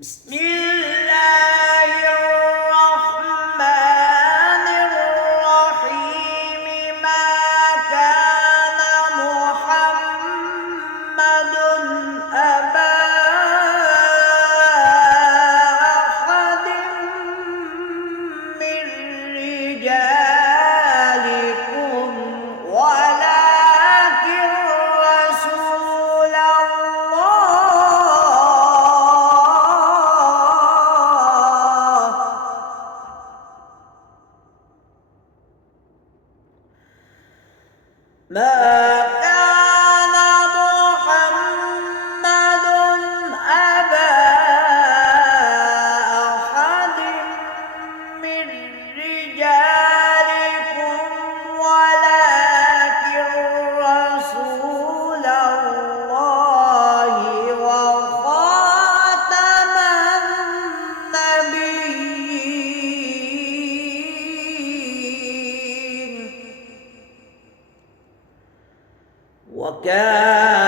بسم الله الرحمن الرحيم. ما كان محمد أبا أحد من رجالكم ولكن رسول الله. ما كان محمد أبا أحد من رجالكم ولكن رسول الله وخاتم النبيين. وكان